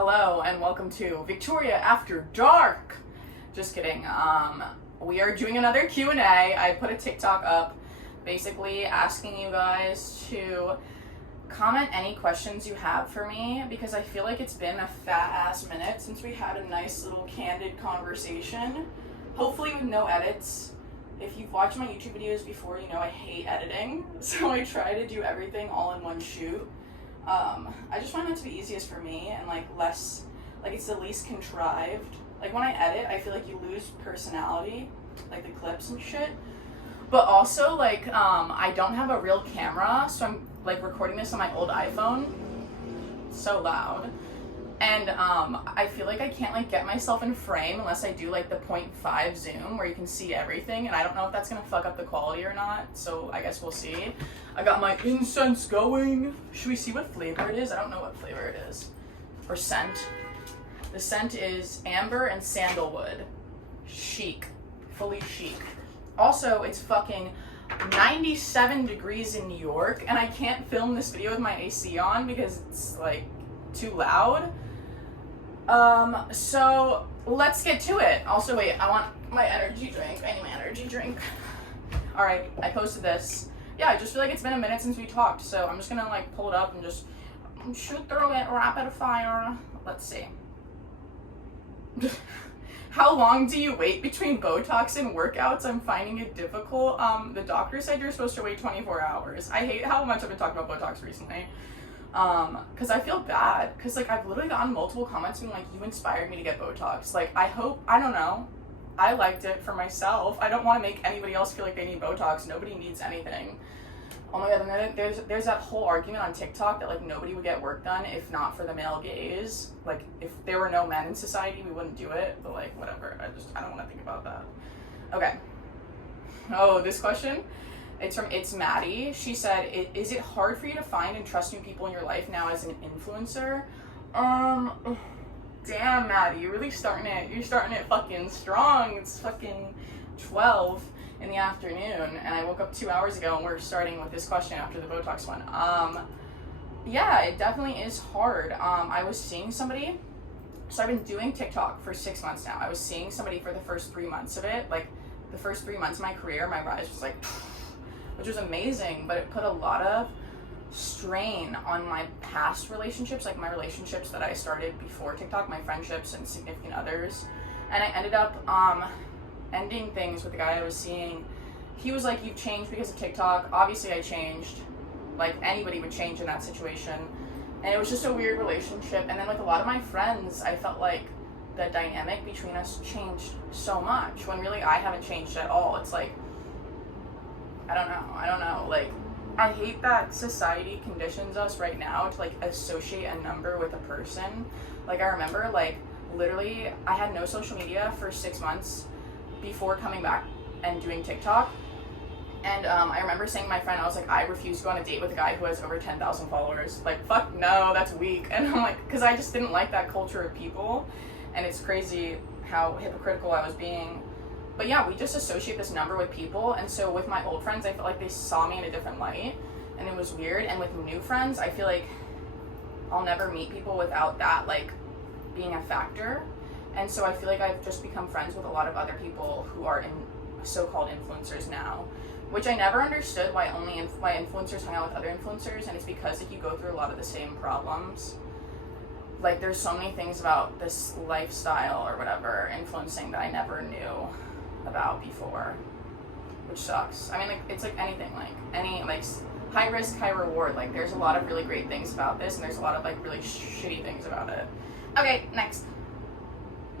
Hello and welcome to Victoria After Dark. Just kidding. We are doing another Q&A. I put a TikTok up basically asking you guys to comment any questions you have for me because I feel like it's been a fat ass minute since we had a nice little candid conversation. Hopefully with no edits. If you've watched my YouTube videos before, you know I hate editing, so I try to do everything all in one shoot. I just find that to be easiest for me and less, it's the least contrived. Like when I edit, I feel like you lose personality, like the clips and shit. But also I don't have a real camera, so I'm recording this on my old iPhone. It's so loud. And I feel like I can't get myself in frame unless I do the 0.5 zoom where you can see everything, and I don't know if that's gonna fuck up the quality or not, so I guess we'll see. I got my incense going. Should we see what flavor it is? I don't know what flavor it is. Or scent. The scent is amber and sandalwood. Chic. Fully chic. Also, it's fucking 97 degrees in New York, and I can't film this video with my AC on because it's too loud. So let's get to it. Also, wait, I want my energy drink. I need my energy drink. All right, I posted this. Yeah, I just feel like it's been a minute since we talked, so I'm just gonna pull it up and just shoot through it rapid fire. Let's see. How long do you wait between Botox and workouts? I'm finding it difficult. The doctor said you're supposed to wait 24 hours. I hate how much I've been talking about Botox recently. Cause I feel bad, cause I've literally gotten multiple comments being you inspired me to get Botox. I don't know, I liked it for myself. I don't want to make anybody else feel like they need Botox. Nobody needs anything. Oh my god, and then there's that whole argument on TikTok that nobody would get work done if not for the male gaze. If there were no men in society, we wouldn't do it, but whatever. I don't want to think about that. Okay. Oh, this question? It's from It's Maddie. She said, is it hard for you to find and trust new people in your life now as an influencer? Damn, Maddie, you're really starting it fucking strong. It's fucking 12 in the afternoon, and I woke up 2 hours ago, and we're starting with this question after the Botox one. Yeah, it definitely is hard. I was seeing somebody, so I've been doing TikTok for 6 months now. I was seeing somebody for the first 3 months of it. The first 3 months of my career, my rise was which was amazing, but it put a lot of strain on my past relationships, my relationships that I started before TikTok, my friendships and significant others. And I ended up ending things with the guy I was seeing. He was you've changed because of TikTok. Obviously I changed, anybody would change in that situation. And it was just a weird relationship. And then a lot of my friends, I felt the dynamic between us changed so much when really I haven't changed at all. It's I don't know. I hate that society conditions us right now to associate a number with a person. I remember literally I had no social media for 6 months before coming back and doing TikTok. And I remember saying to my friend, I was I refuse to go on a date with a guy who has over 10,000 followers. Fuck no, that's weak. And I'm because I just didn't like that culture of people. And it's crazy how hypocritical I was being. But yeah, we just associate this number with people, and so with my old friends, I felt they saw me in a different light, and it was weird. And with new friends, I feel I'll never meet people without that being a factor. And so I feel I've just become friends with a lot of other people who are so-called influencers now, which I never understood why influencers hung out with other influencers, and it's because you go through a lot of the same problems. There's so many things about this lifestyle or whatever influencing that I never knew about before, which sucks. I mean, it's anything, any high risk, high reward. There's a lot of really great things about this, and there's a lot of really shitty things about it. Okay, next.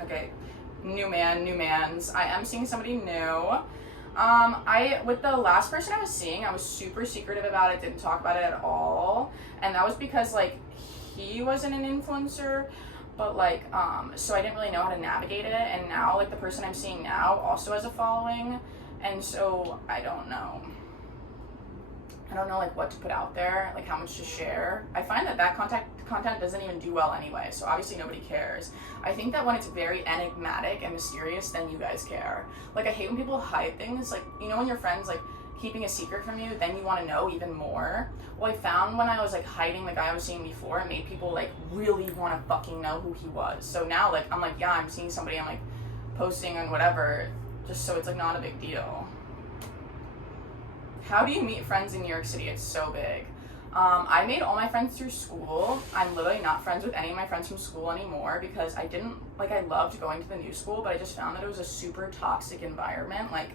Okay, new mans. I am seeing somebody new. With the last person I was seeing, I was super secretive about it, didn't talk about it at all, and that was because he wasn't an influencer, but so I didn't really know how to navigate it. And now the person I'm seeing now also has a following, and so I don't know what to put out there, how much to share. I find that content doesn't even do well anyway, so obviously nobody cares. I think that when it's very enigmatic and mysterious, then you guys care. I hate when people hide things, when your friends keeping a secret from you, then you want to know even more. Well, I found when I was like hiding the guy I was seeing before, it made people like really want to fucking know who he was. So now like I'm like, yeah, I'm seeing somebody, I'm like posting and whatever, just so it's like not a big deal. How do you meet friends in New York City? It's so big. I made all my friends through school. I'm literally not friends with any of my friends from school anymore because I loved going to the new school, but I just found that it was a super toxic environment. Like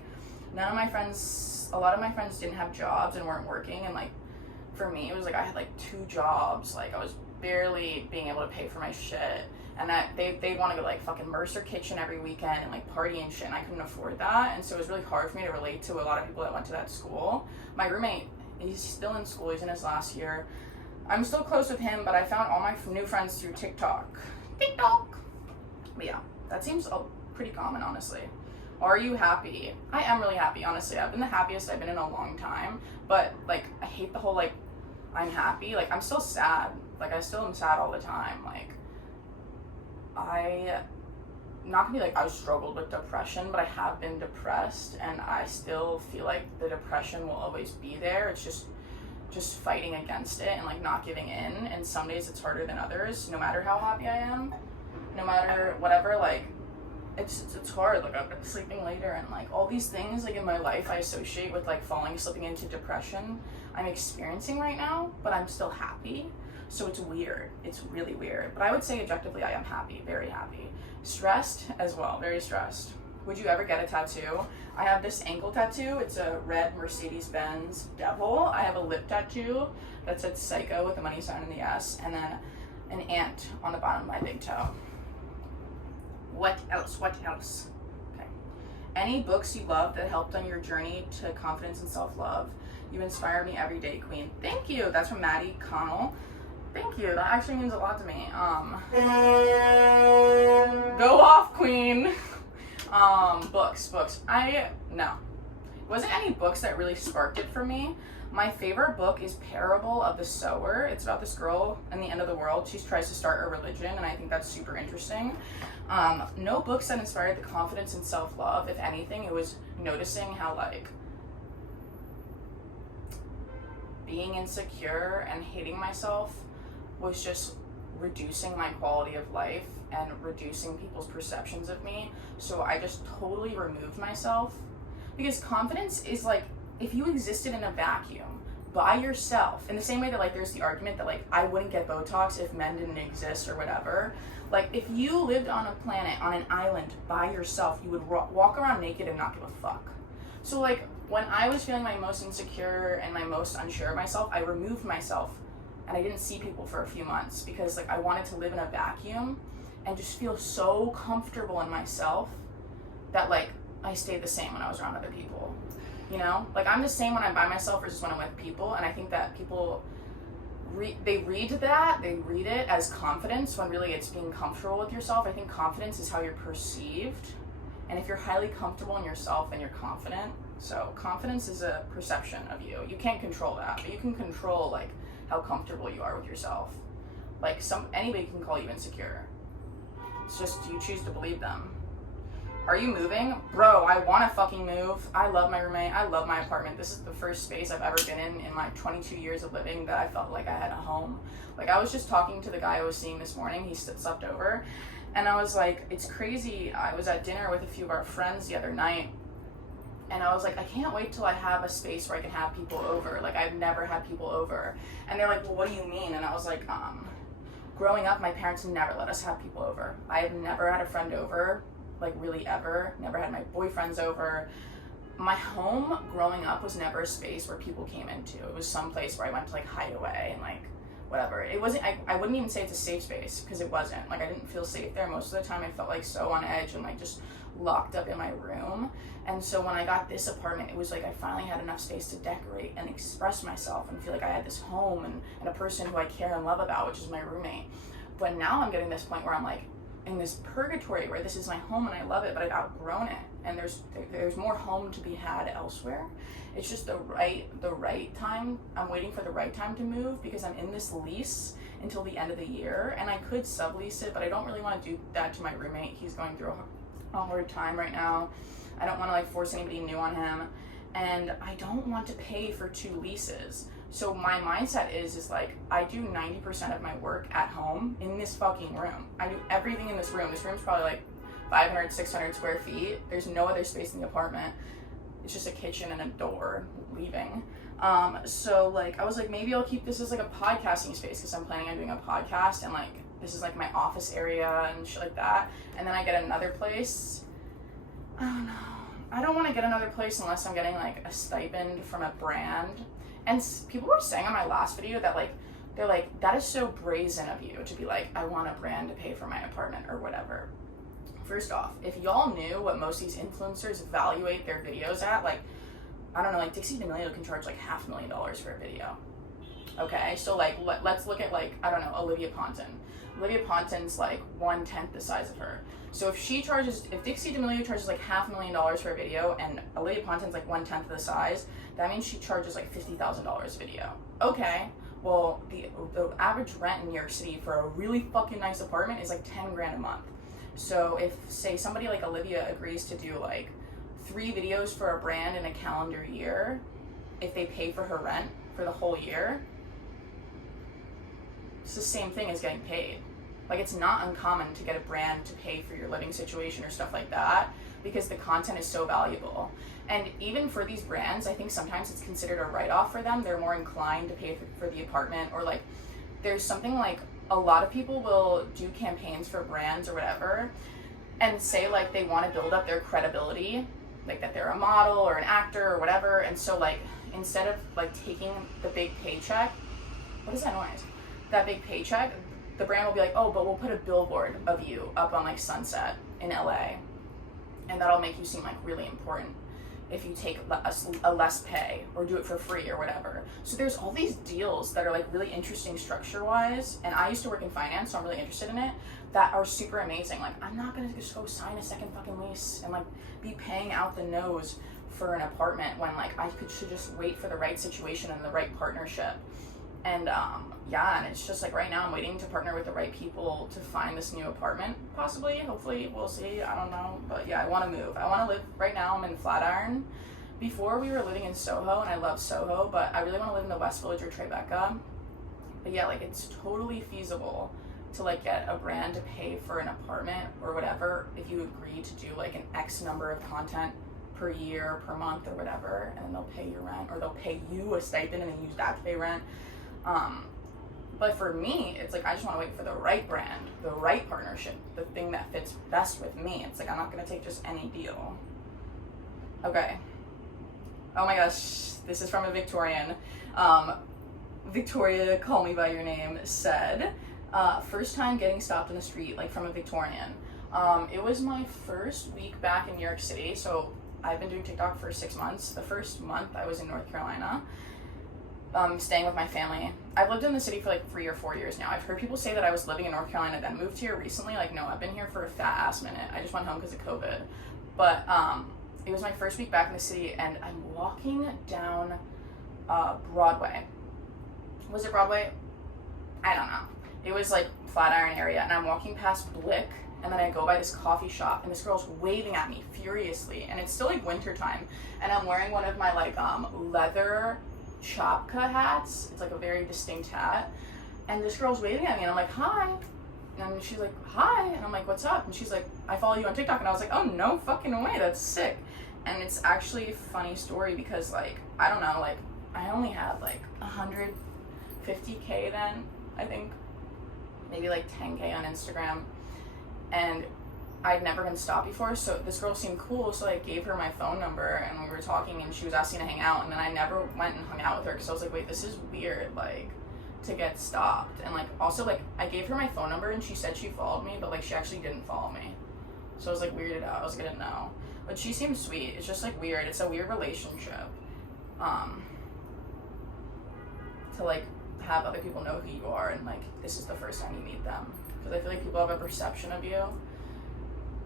a lot of my friends didn't have jobs and weren't working, and like for me it was like I had like 2 jobs, like I was barely being able to pay for my shit, and that they want to go like fucking Mercer Kitchen every weekend and like party and shit, and I couldn't afford that, and so it was really hard for me to relate to a lot of people that went to that school. My roommate, he's still in school, he's in his last year. I'm still close with him, but I found all my new friends through TikTok. But yeah, that seems pretty common, honestly. Are you happy? I am really happy, honestly. I've been the happiest I've been in a long time, but like I hate the whole like I'm happy. Like I'm still sad. Like I still am sad all the time. Like I'm not gonna be like I've struggled with depression, but I have been depressed, and I still feel like the depression will always be there. It's just fighting against it and like not giving in, and some days it's harder than others, no matter how happy I am, no matter whatever. Like it's hard. Like I've been sleeping later, and like all these things like in my life I associate with like slipping into depression I'm experiencing right now, but I'm still happy. So it's weird. It's really weird. But I would say objectively I am happy, very happy. Stressed as well, very stressed. Would you ever get a tattoo? I have this ankle tattoo. It's a red Mercedes-Benz devil. I have a lip tattoo that says psycho with the money sign in the S, and then an ant on the bottom of my big toe. What else? Okay. Any books you love that helped on your journey to confidence and self-love? You inspire me every day, Queen. Thank you. That's from Maddie Connell. Thank you. That actually means a lot to me. Go off, Queen. Books. No. It wasn't any books that really sparked it for me. My favorite book is Parable of the Sower. It's about this girl in the end of the world. She tries to start a religion, and I think that's super interesting. No books that inspired the confidence and self-love. If anything, it was noticing how like being insecure and hating myself was just reducing my quality of life and reducing people's perceptions of me. So I just totally removed myself, because confidence is like if you existed in a vacuum by yourself, in the same way that like there's the argument that like I wouldn't get Botox if men didn't exist or whatever. Like if you lived on a planet, on an island by yourself, you would walk around naked and not give a fuck. So like when I was feeling my most insecure and my most unsure of myself, I removed myself and I didn't see people for a few months because like I wanted to live in a vacuum and just feel so comfortable in myself that like I stayed the same when I was around other people. You know, like I'm the same when I'm by myself versus when I'm with people, and I think that people read it as confidence when really it's being comfortable with yourself. I think confidence is how you're perceived, and if you're highly comfortable in yourself, then you're confident. So confidence is a perception of you. You can't control that, but you can control like how comfortable you are with yourself. Like anybody can call you insecure. It's just you choose to believe them. Are you moving? Bro, I want to fucking move. I love my roommate. I love my apartment. This is the first space I've ever been in my 22 years of living that I felt like I had a home. Like I was just talking to the guy I was seeing this morning. He slept over. And I was like, it's crazy. I was at dinner with a few of our friends the other night. And I was like, I can't wait till I have a space where I can have people over. Like I've never had people over. And they're like, well, what do you mean? And I was like, growing up, my parents never let us have people over. I have never had a friend over. Like really ever. Never had my boyfriends over. My home growing up was never a space where people came into. It was some place where I went to like hide away and like whatever. It wasn't, I wouldn't even say it's a safe space because it wasn't. Like I didn't feel safe there. Most of the time I felt like so on edge and like just locked up in my room. And so when I got this apartment, it was like I finally had enough space to decorate and express myself and feel like I had this home and a person who I care and love about, which is my roommate. But now I'm getting this point where I'm like, in this purgatory where this is my home and I love it, but I've outgrown it, and there's more home to be had elsewhere. It's just the right time. I'm waiting for the right time to move because I'm in this lease until the end of the year, and I could sublease it, but I don't really want to do that to my roommate. He's going through a hard time right now. I don't want to like force anybody new on him, and I don't want to pay for 2 leases. So my mindset is like, I do 90% of my work at home in this fucking room. I do everything in this room. This room's probably like 500, 600 square feet. There's no other space in the apartment. It's just a kitchen and a door leaving. So like, I was like, maybe I'll keep this as like a podcasting space, because I'm planning on doing a podcast, and like, this is like my office area and shit like that. And then I get another place. I don't know. I don't want to get another place unless I'm getting like a stipend from a brand. And people were saying on my last video that like, they're like, that is so brazen of you to be like, I want a brand to pay for my apartment or whatever. First off, if y'all knew what most of these influencers evaluate their videos at, like, I don't know, like Dixie D'Amelio can charge like $500,000 for a video. Okay, so like, let's look at like, I don't know, Olivia Ponton. Olivia Ponton's like 1/10 the size of her. So if Dixie D'Amelio charges like $500,000 for a video and Olivia Ponton's like 1/10 the size, that means she charges like $50,000 a video. Okay, well, the average rent in New York City for a really fucking nice apartment is like 10 grand a month. So if, say, somebody like Olivia agrees to do like 3 videos for a brand in a calendar year, if they pay for her rent for the whole year, it's the same thing as getting paid. Like, it's not uncommon to get a brand to pay for your living situation or stuff like that, because the content is so valuable. And even for these brands, I think sometimes it's considered a write-off for them. They're more inclined to pay for the apartment, or like, there's something like, a lot of people will do campaigns for brands or whatever and say like they want to build up their credibility, like that they're a model or an actor or whatever. And so like, instead of like taking the big paycheck, what is that noise? That big paycheck, the brand will be like, oh, but we'll put a billboard of you up on like Sunset in LA, and that'll make you seem like really important if you take a less pay or do it for free or whatever. So there's all these deals that are like really interesting structure wise, and I used to work in finance, so I'm really interested in it, that are super amazing. Like, I'm not gonna just go sign a second fucking lease and like be paying out the nose for an apartment when like should just wait for the right situation and the right partnership. And yeah, and it's just like right now I'm waiting to partner with the right people to find this new apartment, possibly, hopefully, we'll see, I don't know. But yeah, I want to move. I want to live, right now I'm in Flatiron. Before we were living in Soho, and I love Soho, but I really want to live in the West Village or Tribeca. But yeah, like, it's totally feasible to like get a brand to pay for an apartment or whatever if you agree to do like an X number of content per year, per month, or whatever, and then they'll pay your rent, or they'll pay you a stipend and then use that to pay rent. But for me, it's like, I just want to wait for the right brand, the right partnership, the thing that fits best with me. It's like, I'm not going to take just any deal. Okay. Oh my gosh, this is from a Victorian. Victoria, call me by your name, said, first time getting stopped in the street, like from a Victorian. It was my first week back in New York City, so I've been doing TikTok for 6 months. The first month I was in North Carolina, staying with my family. I've lived in the city for like 3 or 4 years now. I've heard people say that I was living in North Carolina, then moved here recently. Like, no, I've been here for a fat ass minute. I just went home because of COVID. But it was my first week back in the city, and I'm walking down Broadway. Was it Broadway? I don't know. It was like Flatiron area, and I'm walking past Blick, and then I go by this coffee shop, and this girl's waving at me furiously, and it's still like winter time, and I'm wearing one of my like leather chapka hats. It's like a very distinct hat, and this girl's waving at me, and I'm like, hi, and she's like, hi, and I'm like, what's up? And she's like, I follow you on TikTok. And I was like, oh, no fucking way, that's sick. And it's actually a funny story because like, I don't know, like, I only had like 150K then, I think, maybe like 10K on Instagram, and I'd never been stopped before, so this girl seemed cool, so I gave her my phone number, and we were talking, and she was asking to hang out, and then I never went and hung out with her, because I was like, wait, this is weird, like, to get stopped. And like, also, like, I gave her my phone number, and she said she followed me, but like, she actually didn't follow me, so I was like weirded out. I was gonna know, but she seems sweet. It's just like weird. It's a weird relationship, to like have other people know who you are, and like, this is the first time you meet them, because I feel like people have a perception of you,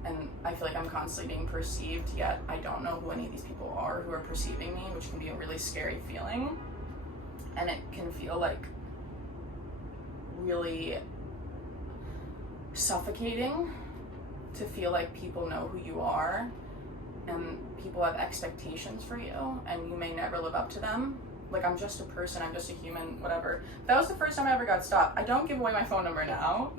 and I feel like I'm constantly being perceived, yet I don't know who any of these people are who are perceiving me, which can be a really scary feeling. And it can feel like really suffocating to feel like people know who you are, and people have expectations for you and you may never live up to them. Like, I'm just a person, I'm just a human, whatever. That was the first time I ever got stopped. I don't give away my phone number now.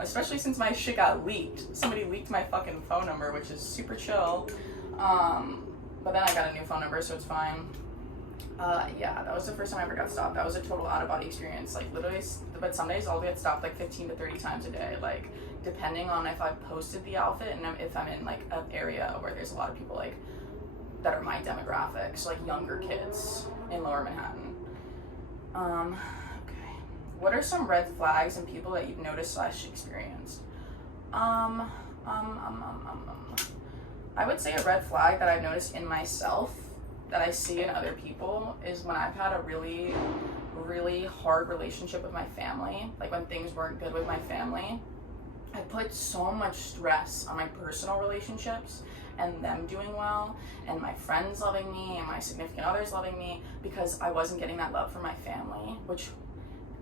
Especially since my shit got leaked. Somebody leaked my fucking phone number, which is super chill. But then I got a new phone number, so it's fine. Yeah, that was the first time I ever got stopped. That was a total out-of-body experience. Like, literally, but some days I'll get stopped like 15 to 30 times a day. Like, depending on if I've posted the outfit and if I'm in like an area where there's a lot of people like that are my demographics, like younger kids in Lower Manhattan. Okay. What are some red flags in people that you've noticed / experienced? I would say a red flag that I've noticed in myself that I see in other people is when I've had a really, really hard relationship with my family, like when things weren't good with my family. I put so much stress on my personal relationships and them doing well and my friends loving me and my significant others loving me because I wasn't getting that love from my family,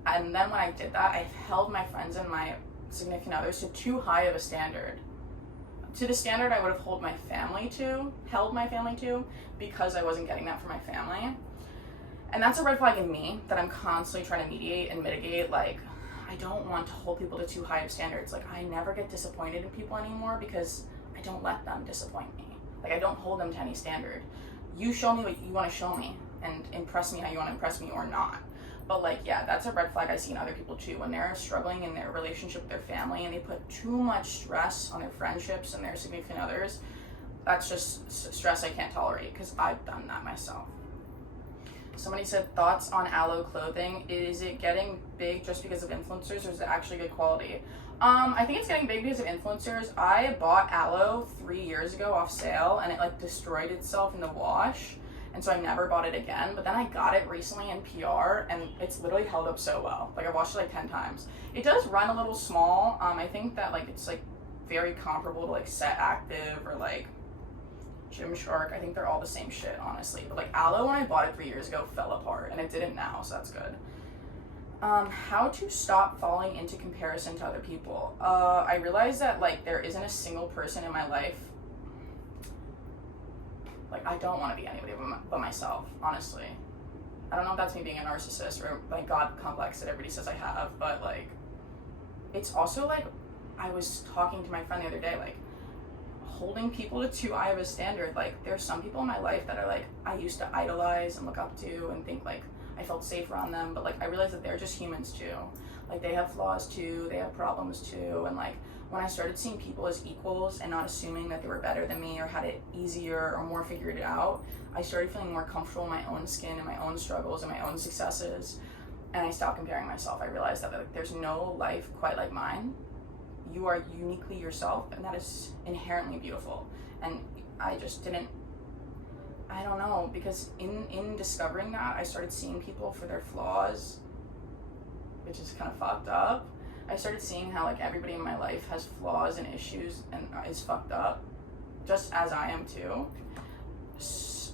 and then when I did that, I held my friends and my significant others to too high of a standard. To the standard I would have held my family to, because I wasn't getting that from my family. And that's a red flag in me that I'm constantly trying to mediate and mitigate. Like, I don't want to hold people to too high of standards. Like, I never get disappointed in people anymore because I don't let them disappoint me. Like, I don't hold them to any standard. You show me what you want to show me and impress me how you want to impress me or not. But like, yeah, that's a red flag I see in other people too. When they're struggling in their relationship with their family and they put too much stress on their friendships and their significant others, that's just stress I can't tolerate because I've done that myself. Somebody said, thoughts on Alo Clothing. Is it getting big just because of influencers or is it actually good quality? I think it's getting big because of influencers. I bought Alo 3 years ago off sale and it like destroyed itself in the wash. And so I never bought it again, but then I got it recently in PR and it's literally held up so well. Like, I washed it like 10 times. It does run a little small. I think that like it's like very comparable to like Set Active or like Gymshark. I think they're all the same shit, honestly. But like Alo, when I bought it 3 years ago, fell apart and it didn't now, so that's good. How to stop falling into comparison to other people. I realized that like there isn't a single person in my life. Like, I don't want to be anybody but myself, honestly. I don't know if that's me being a narcissist or like God complex that everybody says I have, but like, it's also like, I was talking to my friend the other day, like, holding people to too high of a standard. Like, there's some people in my life that are like, I used to idolize and look up to and think like I felt safe around them, but like, I realized that they're just humans too. Like, they have flaws too, they have problems too, and like, when I started seeing people as equals and not assuming that they were better than me or had it easier or more figured it out, I started feeling more comfortable in my own skin and my own struggles and my own successes, and I stopped comparing myself. I realized that like, there's no life quite like mine. You are uniquely yourself, and that is inherently beautiful. And I just didn't, I don't know, because in discovering that, I started seeing people for their flaws, which is kind of fucked up. I started seeing how like everybody in my life has flaws and issues and is fucked up, just as I am too.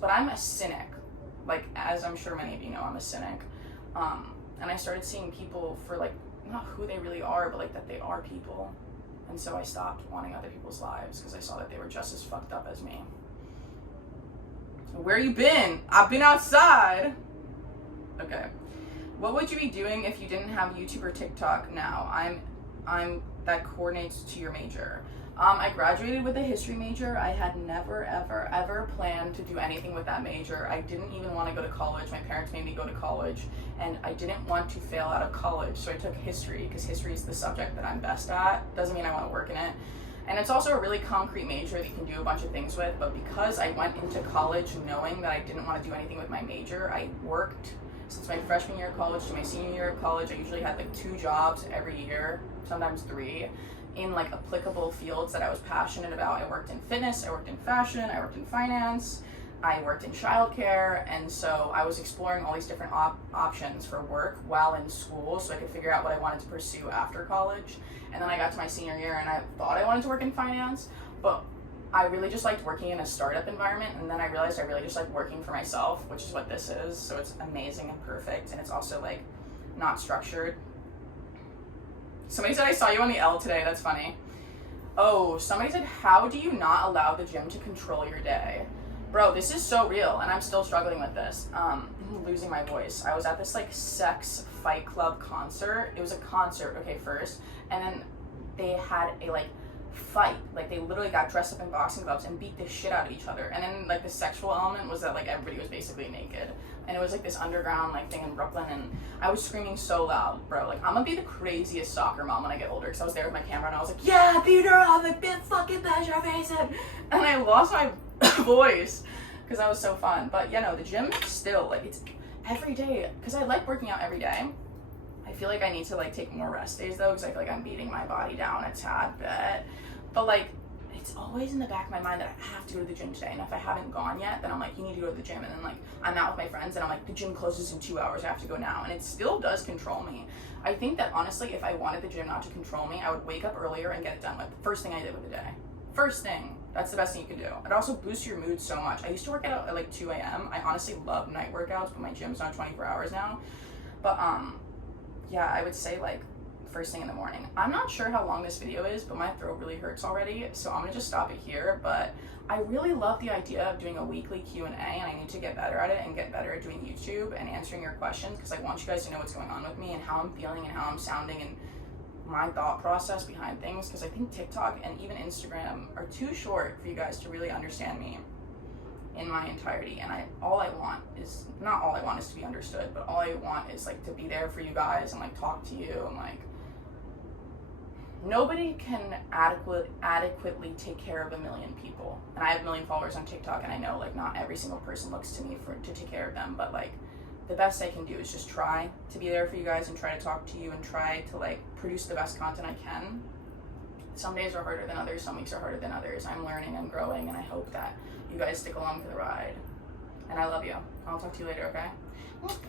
But I'm a cynic, like, as I'm sure many of you know, I'm a cynic. And I started seeing people for like, not who they really are, but like that they are people. And so I stopped wanting other people's lives because I saw that they were just as fucked up as me. Where you been? I've been outside. Okay. What would you be doing if you didn't have YouTube or TikTok now? I'm that coordinates to your major. I graduated with a history major. I had never, ever, ever planned to do anything with that major. I didn't even want to go to college. My parents made me go to college, and I didn't want to fail out of college, so I took history because history is the subject that I'm best at. Doesn't mean I want to work in it. And it's also a really concrete major that you can do a bunch of things with, but because I went into college knowing that I didn't want to do anything with my major, I worked since my freshman year of college to my senior year of college. I usually had like 2 jobs every year, sometimes 3, in like applicable fields that I was passionate about. I worked in fitness, I worked in fashion, I worked in finance, I worked in childcare, and so I was exploring all these different options for work while in school so I could figure out what I wanted to pursue after college. And then I got to my senior year and I thought I wanted to work in finance, but I really just liked working in a startup environment, and then I realized I really just like working for myself, which is what this is. So it's amazing and perfect, and it's also like not structured. Somebody said I saw you on the L today. That's funny. Oh, somebody said, how do you not allow the gym to control your day? Bro, this is so real, and I'm still struggling with this. I'm losing my voice. I was at this, like, sex fight club concert. It was a concert, okay, first, and then they had a, like, fight. Like, they literally got dressed up in boxing gloves and beat the shit out of each other. And then, like, the sexual element was that, like, everybody was basically naked. And it was, like, this underground, like, thing in Brooklyn, and I was screaming so loud, bro. Like, I'm gonna be the craziest soccer mom when I get older, because I was there with my camera, and I was like, yeah, beat her up, like, bitch, fucking bash your face in. And I lost my voice, because I was so fun. But, you know, the gym still, like, it's every day, because I like working out every day. I feel like I need to, like, take more rest days, though, because I feel like I'm beating my body down a tad bit. But, like, it's always in the back of my mind that I have to go to the gym today. And if I haven't gone yet, then I'm like, you need to go to the gym. And then, like, I'm out with my friends, and I'm like, the gym closes in 2 hours. I have to go now. And it still does control me. I think that, honestly, if I wanted the gym not to control me, I would wake up earlier and get it done with. First thing I did with the day. First thing. That's the best thing you can do. It also boosts your mood so much. I used to work out at, like, 2 a.m. I honestly love night workouts, but my gym's not 24 hours now. But, yeah, I would say, like, first thing in the morning. I'm not sure how long this video is, but my throat really hurts already, so I'm gonna just stop it here. But I really love the idea of doing a weekly Q&A, and I need to get better at it and get better at doing YouTube and answering your questions, because I want you guys to know what's going on with me and how I'm feeling and how I'm sounding and my thought process behind things, because I think TikTok and even Instagram are too short for you guys to really understand me in my entirety. And all I want is, not all I want is to be understood, but all I want is, like, to be there for you guys and, like, talk to you. And, like, nobody can adequately take care of 1 million people. And I have 1 million followers on TikTok, and I know, like, not every single person looks to me to take care of them, but, like, the best I can do is just try to be there for you guys and try to talk to you and try to, like, produce the best content I can. Some days are harder than others, some weeks are harder than others. I'm learning and growing, and I hope that you guys stick along for the ride. And I love you. I'll talk to you later, okay?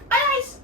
Bye, guys!